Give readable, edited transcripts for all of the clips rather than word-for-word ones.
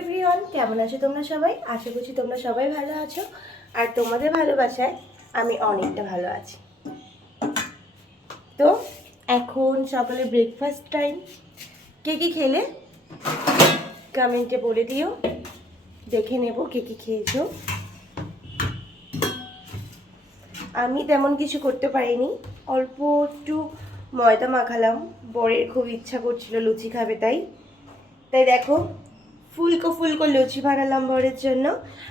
Everyone, কেমন আছো তোমরা সবাই? আশা করছি তোমরা সবাই ভালো আছো, আর তোমাদের ভালোবাসায় আমি অনেকটা ভালো আছি। তো এখন সকালে ব্রেকফাস্ট টাইম। কে কী খেলে কমেন্টে বলে দিও, দেখে নেব কে কী খেয়েছো। আমি তেমন কিছু করতে পারিনি, অল্প একটু ময়দা মাখালাম। বরের খুব ইচ্ছা করছিল লুচি খাবে, তাই তাই দেখো ফুলকো ফুলকো লুচি বানালাম বরের জন্য।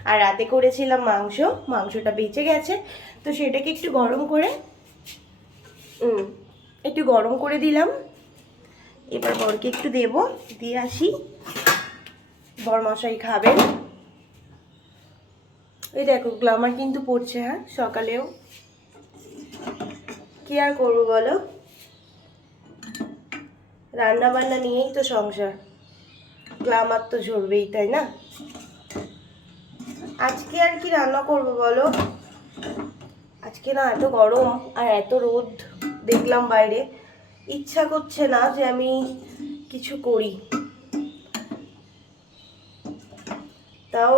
আর রাতে করেছিলাম মাংসটা বেঁচে গেছে, তো সেটাকে একটু গরম করে দিলাম। এবার বরকে একটু দেব, দিয়ে আসি। বর মশাই খাবেন। এই দেখো গ্লামার কিন্তু পড়ছে, হ্যাঁ সকালেও। কি আর করবো বলো, রান্না বান্না নিয়েই তো সংসার, গ্লামার তো ঝরবেই, তাই না? আজকে আর কি রান্না করব বলো? আজকে না এত গরম আর এত রোদ দেখলাম বাইরে, ইচ্ছা করছে না যে আমি কিছু করি। তাও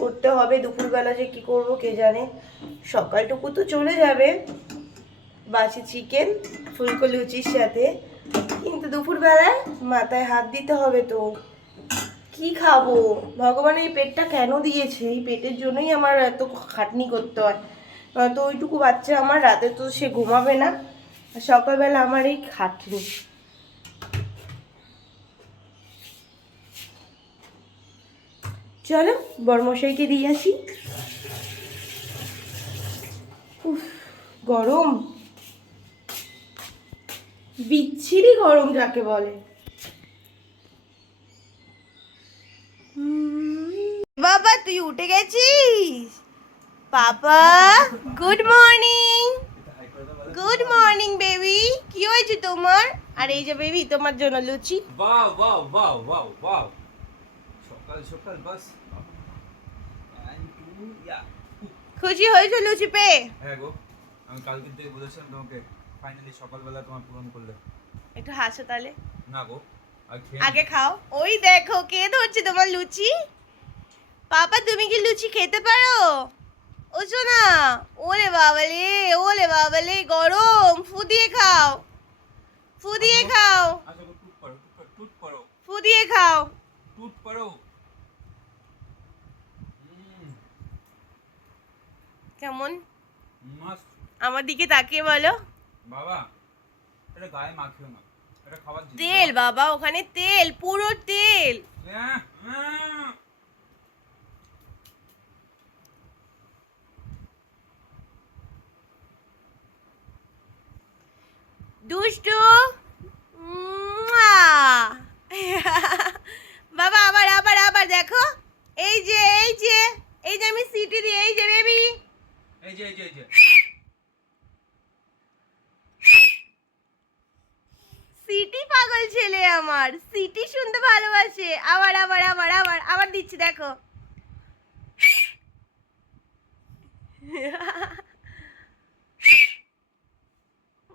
করতে হবে। দুপুরবেলা যে কি করব কে জানে। সকালটুকু তো চলে যাবে বাসি চিকেন ফুলকো লুচির সাথে, কিন্তু দুপুরবেলায় মাথায় হাত দিতে হবে। তো কি খাবো? ভগবান এই পেটটা কেন দিয়েছে? এই পেটের জন্যই আমার এত খাটনি করতে হয়। তো ওইটুকু বাচ্চা আমার, রাতে তো সে ঘুমাবে না, সকালবেলা আমার এই খাটনি। চলো বড়মশাইকে দিয়ে আসি। উফ, গরম, বিচ্ছিরি গরম যাকে বলে। বাবা তুই উঠে গেছিস? Papa good morning. Good morning baby, কি হয়েছে তোমার? আর এই যে বেবি তোমার জন্য লুচি। वाह वाह वाह वाह वाह সকাল সকাল বাস ইয়া খুশি হয়েছো লুচি পেয়ে? হ্যাঁ গো, আমি কালকে থেকে বলেছিলাম তোমাকে, ফাইনালি সকালবেলা তোমার পূরণ করলে। একটু হাসো তাহলে। না গো, আর আগে খাও। ওই দেখো কে ধরছে তোমার লুচি। পাপা তুমি কি লুচি খেতে পারো? ও সোনা, ওরে বাবালে, ওরে বাবালে, গরম। ফু দিয়ে খাও, ফু দিয়ে খাও, আচ্ছা গো, টুট করো টুট করো ফু দিয়ে খাও। টুট করো। কেমন মাস্ট। আমার দিকে তাকিয়ে বলো। বাবা, এটা গায়ে মাখিও না, এটা খাবার জিনিস। তেল বাবা, ওখানে তেল, পুরো তেল। আহ, আহ। দুষ্টু মুয়া। বাবা আবার আবার আবার দেখো, এই যে এই যে এই যে আমি সিটি দিই, এই যে বেবি। এই যে এই যে এই যে সিটি পাগল ছেলে আমার, সিটি শুনতে ভালোবাসে। আবার আবার আবার আবার আবার দিচ্ছি দেখো।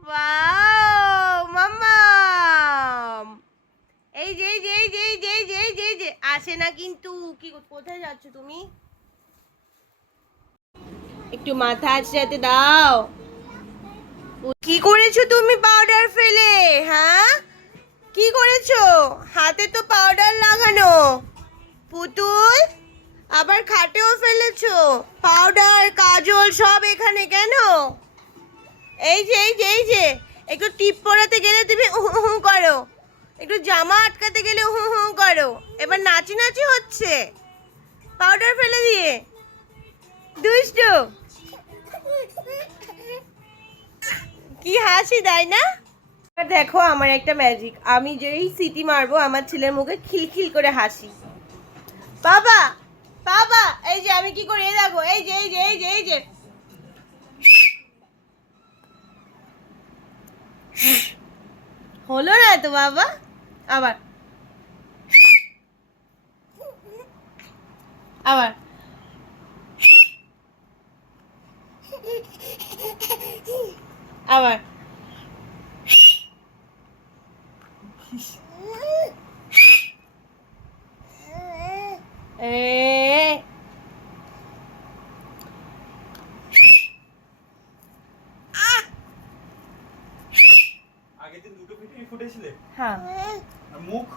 ওয়াও মাম্মাম। এই যে এই যে এই যে এই যে এই যে এই যে এই যে আসে না কিন্তু। কি কোথায় যাচ্ছ তুমি? একটু মাথা আঁচড়াতে দাও। কি করেছো তুমি পাউডার ফেলে? হ্যাঁ কি করেছো? হাতে তো পাউডার লাগানো পুতুল, আবার খাটেও ফেলেছো পাউডার, কাজল সব এখানে কেন? এই যে এই যে এই যে একটু টিপ পরাতে গেলে তুমি উহু করো, একটু জামা আটকাতে গেলে উহু করো। এবার নাচি নাচি হচ্ছে পাউডার ফেলে দিয়ে। দুষ্টু, কি হাসি তাই না? দেখো আমার একটা ম্যাজিক, আমি যেই সিটি মারবো আমার ছেলের মুখে খিলখিল করে হাসি। বাবা বাবা, এই যে আমি কি করি, এই দেখো, এই যে এই যে এই যে এই যে। হলো না তো বাবা, আবার আবার। আবার ফুটেছিলে হ্যাঁ আর মুখ